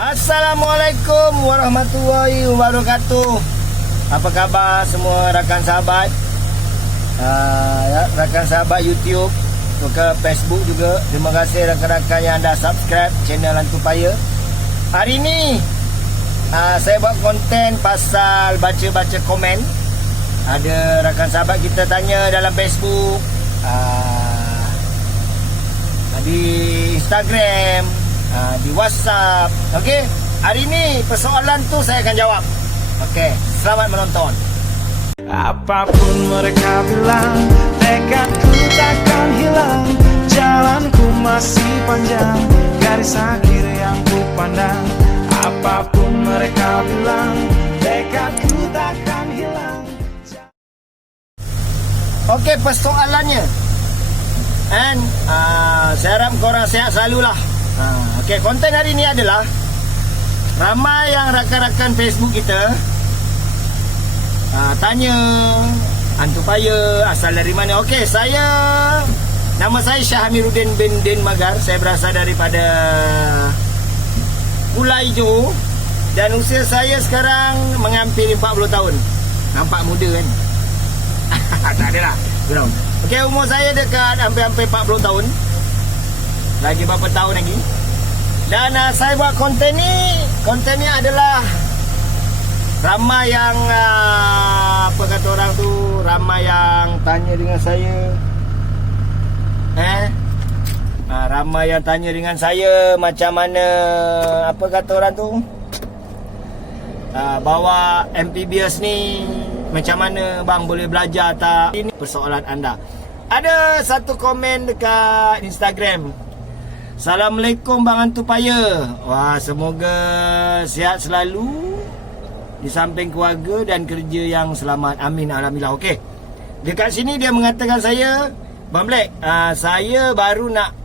Assalamualaikum warahmatullahi wabarakatuh. Apa khabar semua rakan sahabat, rakan sahabat YouTube ke Facebook juga. Terima kasih rakan-rakan yang dah subscribe channel Hantu Paya. Hari ni saya buat konten pasal baca-baca komen. Ada rakan sahabat kita tanya dalam Facebook, di Instagram, di WhatsApp. Okey, hari ni persoalan tu saya akan jawab. Okey, selamat menonton. Apapun mereka bilang, tekadku takkan hilang. Jalanku masih panjang, garis akhir yang ku pandang. Apapun mereka bilang, tekadku takkan hilang. Okey, persoalannya, saya harap korang sihat selalulah. Okey, konten hari ni adalah ramai yang rakan-rakan Facebook kita tanya Hantu Paya asal dari mana. Okey, nama saya Syah Amiruddin bin Din Magar. Saya berasal daripada Kulai Johor dan usia saya sekarang menghampiri 40 tahun. Nampak muda kan? Tak adalah. Okey, umur saya dekat hampir-hampir 40 tahun. Lagi berapa tahun lagi. Dan saya buat konten ni adalah ramai yang apa kata orang tu, ramai yang tanya dengan saya. Ramai yang tanya dengan saya macam mana, apa kata orang tu, bawa MPBS ni macam mana bang, boleh belajar tak? Ini persoalan anda. Ada satu komen dekat Instagram, Assalamualaikum Bang Hantu Paya. Wah, semoga sihat selalu di samping keluarga dan kerja yang selamat. Amin, alhamdulillah. Okey, dekat sini dia mengatakan saya, Bang Black, saya baru nak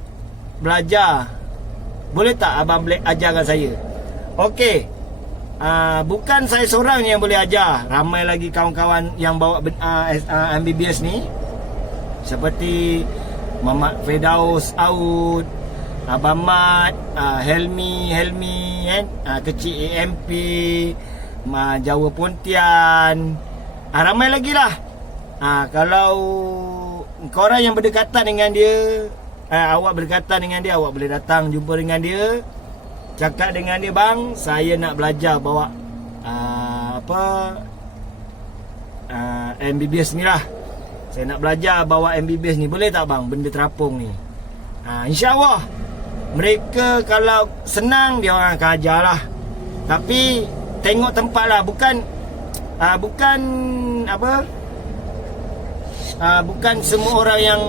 belajar, boleh tak Abang Black ajarkan saya? Okey, bukan saya seorang yang boleh ajar. Ramai lagi kawan-kawan yang bawa MBBS ni, seperti Mamat Fedaus Aud, Abang Mat, Helmi kan, Kecil AMP, Jawa Pontian, ramai lagi lah. Kalau korang yang berdekatan dengan dia, awak berdekatan dengan dia, awak boleh datang jumpa dengan dia, cakap dengan dia, bang, saya nak belajar bawa MBBS ni lah. Saya nak belajar bawa MBBS ni, boleh tak bang, benda terapung ni? InsyaAllah mereka kalau senang dia orang akan ajar lah. Tapi tengok tempat lah. Bukan bukan semua orang yang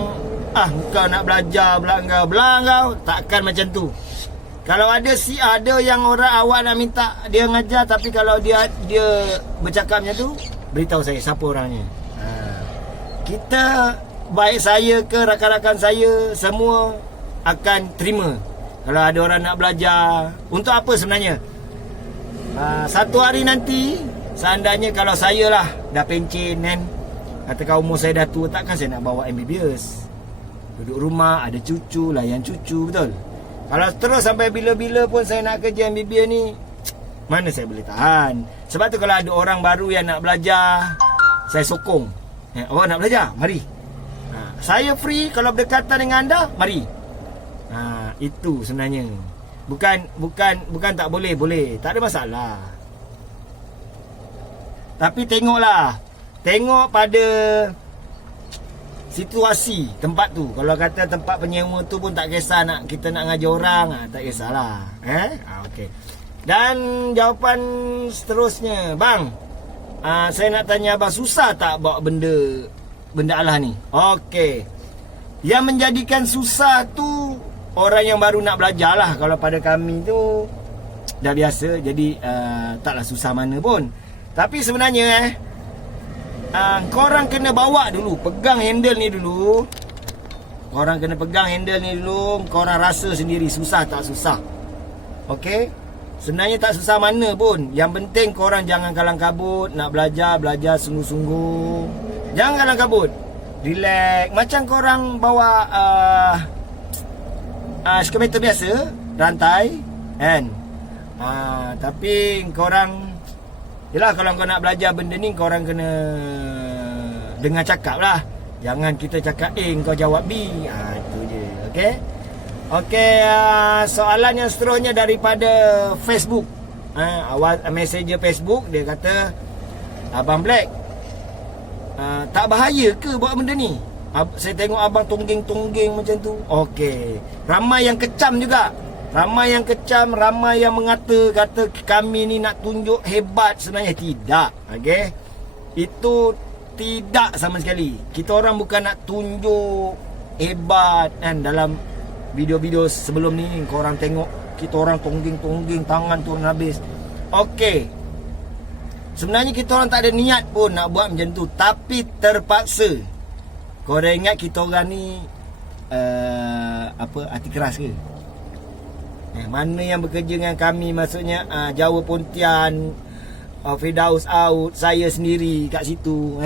kau nak belajar belangau, takkan macam tu. Kalau ada yang orang awak nak minta dia ngajar, tapi kalau dia bercakap macam tu, beritahu saya siapa orangnya. Kita, baik saya ke rakan-rakan saya, semua akan terima kalau ada orang nak belajar. Untuk apa sebenarnya? Satu hari nanti, seandainya kalau saya lah dah pencen kan, katakan umur saya dah tua, takkan saya nak bawa MBBS. Duduk rumah, ada cucu, layan cucu, betul? Kalau terus sampai bila-bila pun saya nak kerja MBBS ni, mana saya boleh tahan? Sebab tu kalau ada orang baru yang nak belajar, saya sokong. Orang nak belajar, mari. Saya free, kalau berdekatan dengan anda, mari. Itu sebenarnya. Bukan tak boleh, tak ada masalah. Tapi tengoklah, tengok pada situasi tempat tu. Kalau kata tempat penyewa tu pun tak kisah, kita nak ngajar orang, tak kisahlah. Okey. Dan jawapan seterusnya, bang, saya nak tanya abang, susah tak bawa benda Allah ni? Okey. Yang menjadikan susah tu orang yang baru nak belajar lah. Kalau pada kami tu dah biasa, jadi taklah susah mana pun. Tapi sebenarnya korang kena bawa dulu, pegang handle ni dulu. Korang kena pegang handle ni dulu, korang rasa sendiri susah tak susah. Okey, sebenarnya tak susah mana pun. Yang penting korang jangan kalang kabut. Nak belajar sungguh-sungguh. Jangan kalang kabut, relax. Macam korang bawa skuter biasa, rantai, kan? Tapi korang, yelah, kalau kau nak belajar benda ni, korang kena dengar cakap lah. Jangan kita cakap kau jawab B. Itu je. Okey, soalan yang seterusnya daripada Facebook. Awal messenger Facebook, dia kata, Abang Black, tak bahaya ke buat benda ni? Saya tengok abang tungging-tungging macam tu. Okey, ramai yang kecam juga. Ramai yang kecam, ramai yang kata kami ni nak tunjuk hebat. Sebenarnya tidak. Okey, itu tidak sama sekali. Kita orang bukan nak tunjuk hebat kan. Dalam video-video sebelum ni korang tengok kita orang tungging-tungging, tangan turun habis. Okey, sebenarnya kita orang tak ada niat pun nak buat macam tu, tapi terpaksa. Korang ingat kita orang ni hati keras ke? Mana yang bekerja dengan kami, maksudnya Jawa Pontian, Firdaus out, saya sendiri kat situ.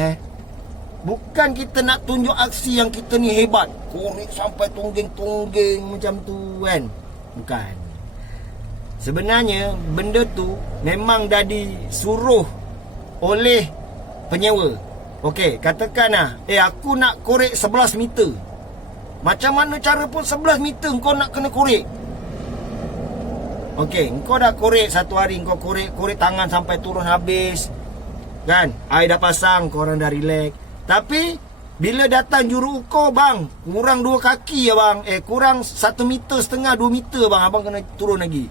Bukan kita nak tunjuk aksi yang kita ni hebat, korek sampai tungging-tungging macam tu kan. Bukan. Sebenarnya benda tu memang dah disuruh oleh penyewa. Okey, katakanlah aku nak korek 11 meter. Macam mana cara pun 11 meter kau nak kena korek. Okey, kau dah korek satu hari, kau korek tangan sampai turun habis kan. Air dah pasang, korang dah relax. Tapi bila datang juru ukur, bang, kurang 2 kaki ya bang, kurang 1,5 meter, 2 meter bang, abang kena turun lagi.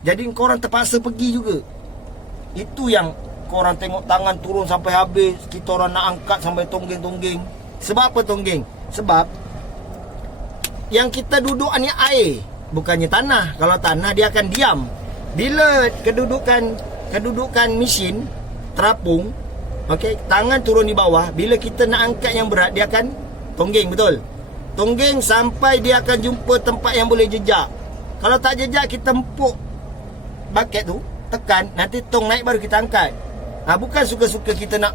Jadi korang terpaksa pergi juga. Itu yang korang tengok tangan turun sampai habis, kita orang nak angkat sampai tungging-tungging. Sebab apa tungging? Sebab yang kita duduk ni air, bukannya tanah. Kalau tanah dia akan diam. Bila kedudukan mesin terapung, okey, tangan turun di bawah, bila kita nak angkat yang berat, dia akan tungging, betul? Tungging sampai dia akan jumpa tempat yang boleh jejak. Kalau tak jejak, kita empuk bucket tu, tekan, nanti tong naik baru kita angkat. Bukan suka-suka kita nak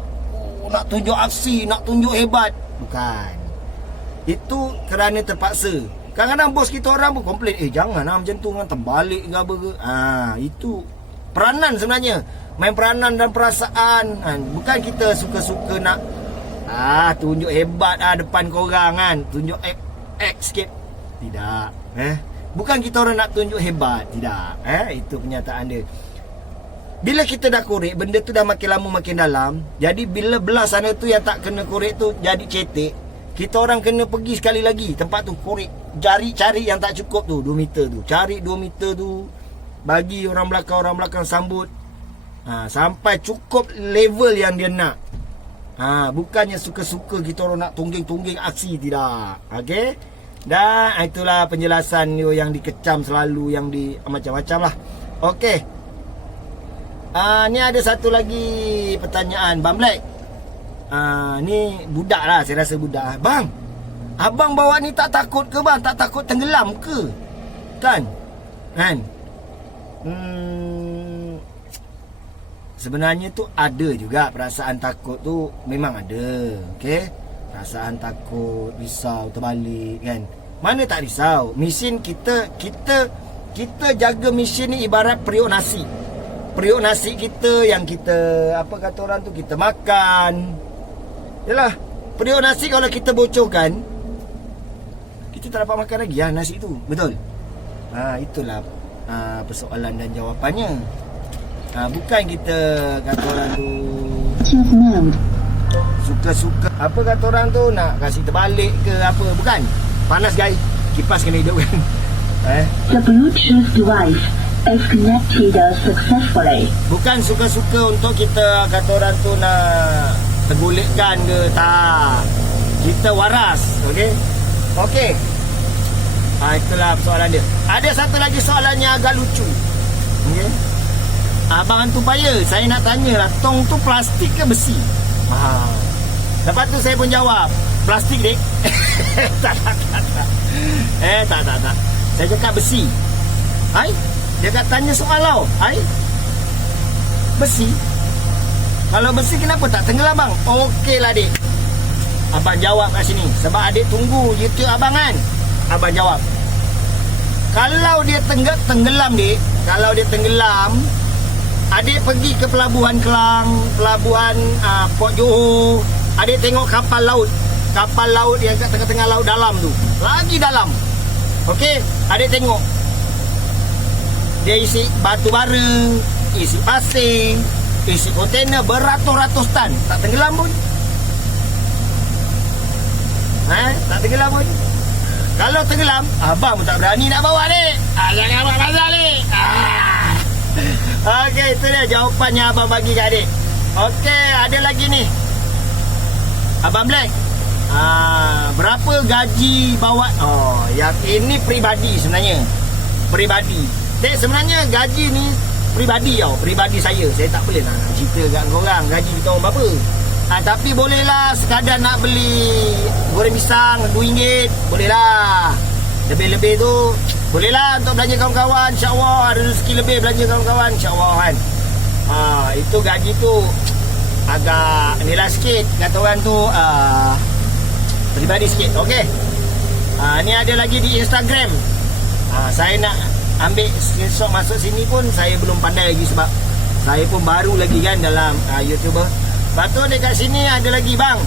tunjuk aksi, nak tunjuk hebat. Bukan. Itu kerana terpaksa. Kadang-kadang bos kita orang pun komplain, jangan macam tu kan, terbalik ke apa ke. Itu peranan sebenarnya. Main peranan dan perasaan kan. Bukan kita suka-suka nak tunjuk hebat depan korang kan, tunjuk act sikit. Tidak. Bukan kita orang nak tunjuk hebat. Tidak. Itu kenyataan dia. Bila kita dah korek, benda tu dah makin lama makin dalam. Jadi bila belah sana tu yang tak kena korek tu jadi cetek, kita orang kena pergi sekali lagi tempat tu korek. Cari yang tak cukup tu, 2 meter tu. Cari 2 meter tu, bagi orang belakang sambut. Sampai cukup level yang dia nak. Bukannya suka-suka kita orang nak tungging-tungging aksi, tidak. Okey. Dan itulah penjelasan yang dikecam selalu, yang di macam-macam lah. Okey. Ni ada satu lagi pertanyaan, Bang Black. Ni budak lah, saya rasa budak. Bang, abang bawa ni tak takut ke bang? Tak takut tenggelam ke? Kan? Sebenarnya tu ada juga perasaan takut tu, memang ada. Okey, perasaan takut, risau, terbalik kan. Mana tak risau? Mesin kita jaga mesin ni ibarat periuk nasi. Periuk nasi kita yang kita, apa kata orang tu, kita makan. Yalah, periuk nasi kalau kita bocorkan, kita tak dapat makan lagi nasi tu. Betul? Itulah persoalan dan jawapannya. Bukan kita kata orang tu suka-suka, apa kata orang tu, nak kasih terbalik ke apa. Bukan. Panas guys, kipas kena hidupkan. The Bluetooth device is connected successfully. Bukan suka-suka untuk kita kata orang tu nak tergolekkan ke, tak. Kita waras. Okey. Itulah soalan dia. Ada satu lagi soalan yang agak lucu. Okey. Abang hantu paya, saya nak tanya lah, tong tu plastik ke besi? Lepas tu saya pun jawab, plastik dek. Tak. Tak. Saya cakap besi. Dia kat tanya soal tau. Besi. Kalau besi kenapa tak tenggelam bang? Okeylah dek, abang jawab kat sini. Sebab adik tunggu YouTube abang kan. Abang jawab. Kalau dia tenggelam dik, kalau dia tenggelam, adik pergi ke pelabuhan Kelang, pelabuhan Port Johor, adik tengok kapal laut yang kat tengah-tengah laut dalam tu, lagi dalam. Okey, adik tengok dia isi batu bara, isi pasir, isi kontainer beratus-ratus tan, tak tenggelam pun. Tak tenggelam pun. Kalau tenggelam, abang pun tak berani nak bawa ni. Jangan abang pasal ni. Okey, itu dia jawapannya abang bagi kat adik. Okey, ada lagi ni. Abang Black, berapa gaji bawa? Oh, yang ini peribadi sebenarnya. Peribadi. Sebenarnya gaji ni peribadi tau. Peribadi saya. Saya tak boleh nak cerita kat korang gaji kita orang berapa. Tapi bolehlah sekadar nak beli goreng pisang RM2, bolehlah. Lebih-lebih tu bolehlah untuk belanja kawan-kawan. InsyaAllah ada rezeki lebih belanja kawan-kawan, InsyaAllah kan. Itu gaji tu agak inilah sikit, kata orang tu peribadi sikit. Okey, ni ada lagi di Instagram. Saya nak ambil screenshot masuk sini pun saya belum pandai lagi sebab saya pun baru lagi kan dalam YouTuber. Lepas tu dekat sini ada lagi bang.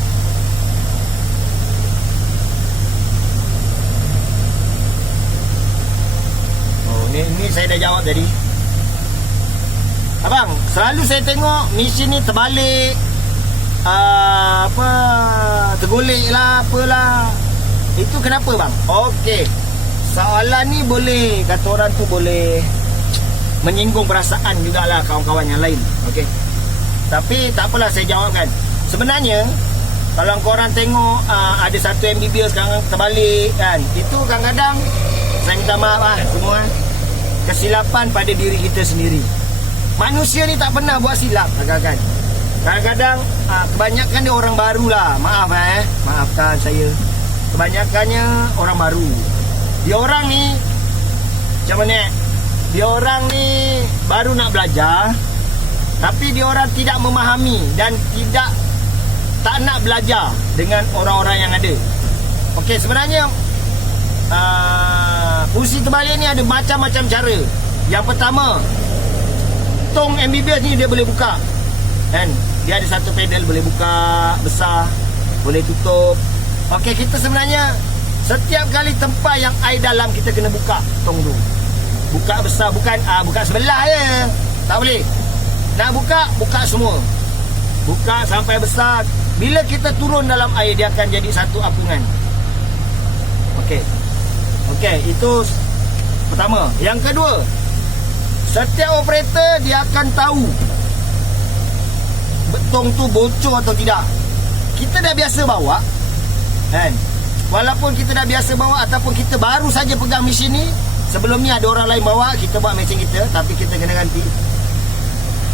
Oh, ni saya dah jawab tadi. Abang, selalu saya tengok mesin ni terbalik, tergolek lah, apalah. Itu kenapa bang? Okey, soalan ni boleh, kata orang tu boleh menyinggung perasaan jugalah kawan-kawan yang lain. Okey, tapi tak apalah, saya jawabkan. Sebenarnya kalau korang tengok ada satu MBB sekarang terbalik kan, itu kadang-kadang saya minta maaf lah semua, kesilapan pada diri kita sendiri. Manusia ni tak pernah buat silap kadang-kadang. Kebanyakan dia orang baru lah. Maafkan saya, kebanyakannya orang baru. Dia orang ni macam mana, dia orang ni baru nak belajar, tapi dia orang tidak memahami dan tak nak belajar dengan orang-orang yang ada. Okey, sebenarnya fungsi terbalik ni ada macam-macam cara. Yang pertama, tong MBBS ni dia boleh buka kan, dia ada satu pedal boleh buka besar, boleh tutup. Okey, kita sebenarnya setiap kali tempat yang air dalam kita kena buka tong tu. Buka besar, bukan buka sebelah je, tak boleh. Nak buka semua, buka sampai besar. Bila kita turun dalam air, dia akan jadi satu apungan. Okey, itu pertama. Yang kedua, setiap operator dia akan tahu betong tu bocor atau tidak. Kita dah biasa bawa kan, walaupun kita dah biasa bawa ataupun kita baru saja pegang mesin ni, sebelum ni ada orang lain bawa, kita bawa mesin kita, tapi kita kena ganti.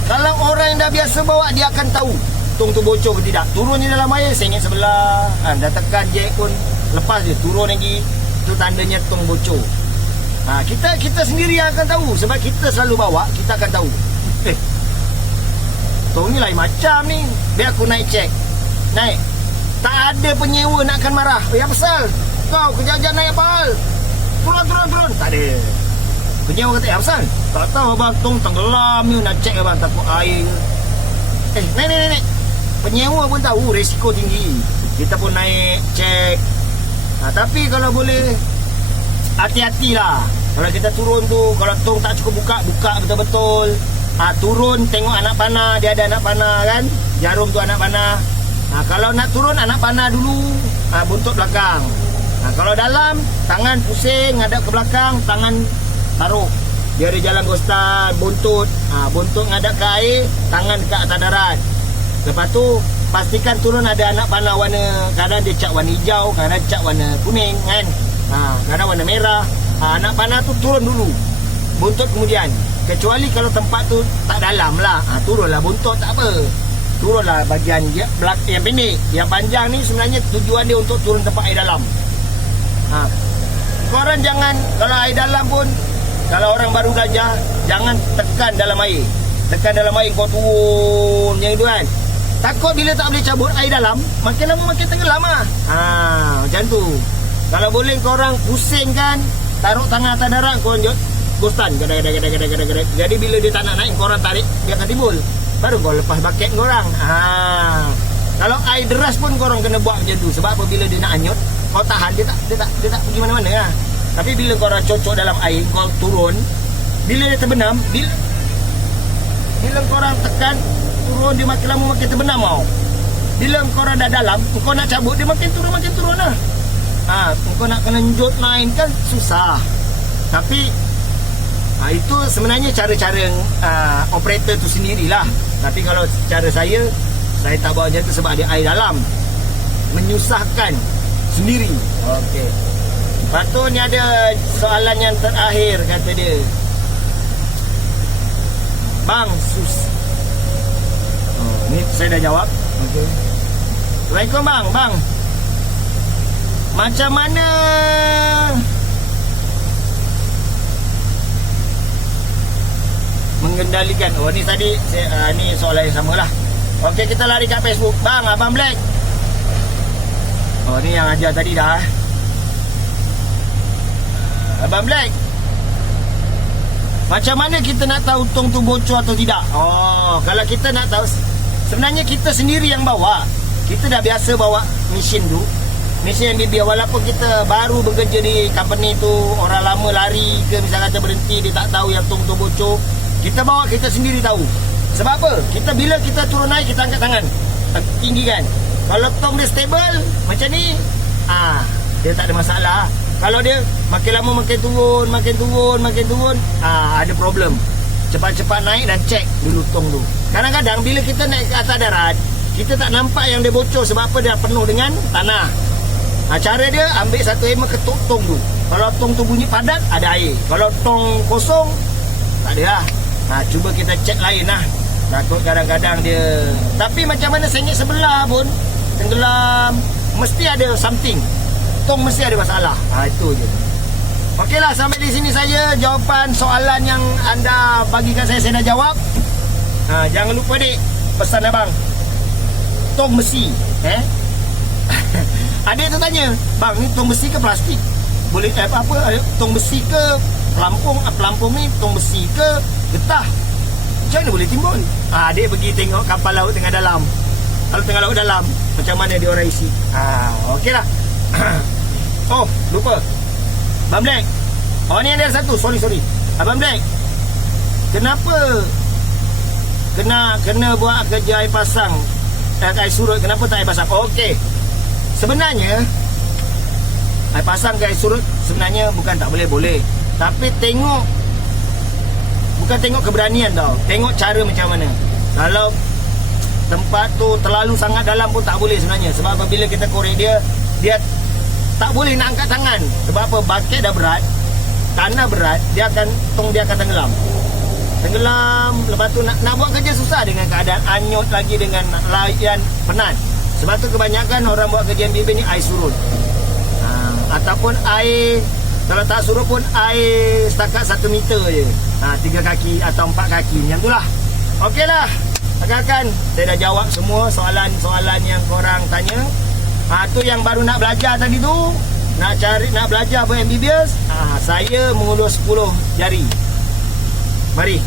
Kalau orang yang dah biasa bawa, dia akan tahu tong tu bocor ke tidak. Turun ni dalam air, sengit sebelah kan, dah tekan jack pun lepas dia turun lagi, tu tandanya tong bocor. Kita sendiri yang akan tahu, sebab kita selalu bawa, kita akan tahu. Tong ni lain macam ni, biar aku naik cek. Naik, tak ada penyewa nak akan marah. Apa pasal? Kau kejap-kejap naik apa hal? Turun. Tak ada. Penyewa kata, apa pasal? Tak tahu abang, tong tenggelam ni, nak cek abang, takut air. Naik. Penyewa pun tahu risiko tinggi. Kita pun naik cek. Tapi kalau boleh, hati-hatilah. Kalau kita turun tu, kalau tong tak cukup buka betul-betul. Turun, tengok anak panah, dia ada anak panah kan, jarum tu anak panah. Kalau nak turun, anak panah dulu, buntut belakang. Kalau dalam, tangan pusing, ngadap ke belakang, tangan taruh. Dia ada jalan gostan, buntut ngadap ke air, tangan ke atas darat. Lepas tu pastikan turun ada anak panah warna, kadang dia cat warna hijau, kadang cat warna kuning kan, kadang warna merah. Anak panah tu turun dulu, buntut kemudian. Kecuali kalau tempat tu tak dalam lah, turunlah buntut, tak apa. Turunlah bahagian yang pendek. Yang panjang ni sebenarnya tujuan dia untuk turun tempat air dalam. Korang jangan, kalau air dalam pun, kalau orang baru belajar, jangan tekan dalam air. Tekan dalam air kau turun macam tu kan. Takut bila tak boleh cabut air dalam, makin lama makin tenggelam lah. Macam tu. Kalau boleh korang pusingkan taruh tangan atas darat, kau lanjut gostan. Gadang. Jadi bila dia tak nak naik, korang tarik, dia akan timbul. Baru kau lepas baket korang. Kalau air deras pun korang kena buat macam tu. Sebab apabila dia nak anyut, kau tahan, dia tak pergi mana-mana lah. Tapi bila korang cocok dalam air, kau turun, bila dia terbenam, bila korang tekan, turun, dia makin lama makin terbenam tau. Bila korang dah dalam, kau nak cabut, dia makin turun lah. Kau nak kena njut naik kan susah. Tapi itu sebenarnya cara-cara operator tu sendirilah. Tapi kalau cara saya tak bawa macam tu sebab ada air dalam, menyusahkan sendiri. Okey. Lepas tu ni ada soalan yang terakhir, kata dia, Bang Sus. Ni saya dah jawab. Okey. Assalamualaikum bang. Macam mana mengendalikan? Ni tadi ni soalan yang samalah. Okey, kita lari kat Facebook. Bang, Abang Black. Ni yang ajar tadi dah. Abang Black, macam mana kita nak tahu tong tu bocor atau tidak? Kalau kita nak tahu, sebenarnya kita sendiri yang bawa. Kita dah biasa bawa mesin tu, mesin MBB. Walaupun kita baru bekerja di company tu, orang lama lari ke misalnya kata berhenti, dia tak tahu yang tong tu bocor, kita bawa, kita sendiri tahu. Sebab apa? Bila kita turun naik, kita angkat tangan tinggi kan. Kalau tong dia stable macam ni, dia tak ada masalah. Kalau dia makin lama makin turun, ada problem. Cepat-cepat naik dan cek dulu tong tu. Kadang-kadang bila kita naik ke atas darat, kita tak nampak yang dia bocor. Sebab apa? Dia penuh dengan tanah. Cara dia, ambil satu hammer ketuk tong tu. Kalau tong tu bunyi padat, ada air. Kalau tong kosong, tak ada lah. Cuba kita cek lain lah. Takut kadang-kadang dia, tapi macam mana sengit sebelah pun tenggelam, mesti ada something. Tong mesti ada masalah. Itu je. Okeylah, sampai di sini saja jawapan soalan yang anda bagi kat saya dah jawab. Jangan lupa dik, pesan abang, tong besi. Adik tu tanya, bang ni tong besi ke plastik? Boleh tong besi ke pelampung ni tong besi ke getah? Macam mana boleh timbul? Adik pergi tengok kapal laut tengah dalam. Kalau tengah laut dalam, macam mana dia orang isi? Okeylah. Lupa Abang Black. Ni ada satu, sorry Abang Black, kenapa kena buat kerja air pasang, air surut? Kenapa tak air pasang? Okey, sebenarnya air pasang ke air surut sebenarnya bukan tak boleh. Tapi bukan tengok keberanian tau, tengok cara macam mana. Kalau tempat tu terlalu sangat dalam pun tak boleh sebenarnya. Sebab apabila kita korek dia tak boleh nak angkat tangan. Sebab apa? Baket dah berat, tanah berat, tong dia akan tenggelam. Lepas tu nak buat kerja susah dengan keadaan anyut lagi dengan layan penat. Sebab tu kebanyakan orang buat kerja MBB ni air surut. Ataupun air, kalau tak surut pun air setakat 1 meter je, 3 kaki atau 4 kaki, macam tu lah. Okeylah, agak-agak saya dah jawab semua soalan-soalan yang korang tanya. Tu yang baru nak belajar tadi tu, nak belajar buat MBBS, saya mengulur 10 jari. Mari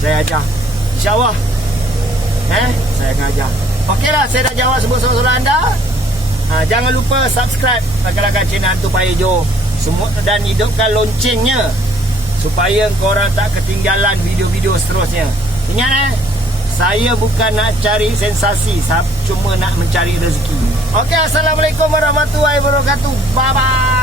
saya ajar, InsyaAllah saya akan ajar. Okeylah, saya dah jawab semua soalan anda. Jangan lupa subscribe rakan-rakan channel Hantu Paejo semua, dan hidupkan loncengnya supaya korang tak ketinggalan video-video seterusnya. Ingat saya bukan nak cari sensasi, cuma nak mencari rezeki. Okey, Assalamualaikum warahmatullahi wabarakatuh. Bye bye.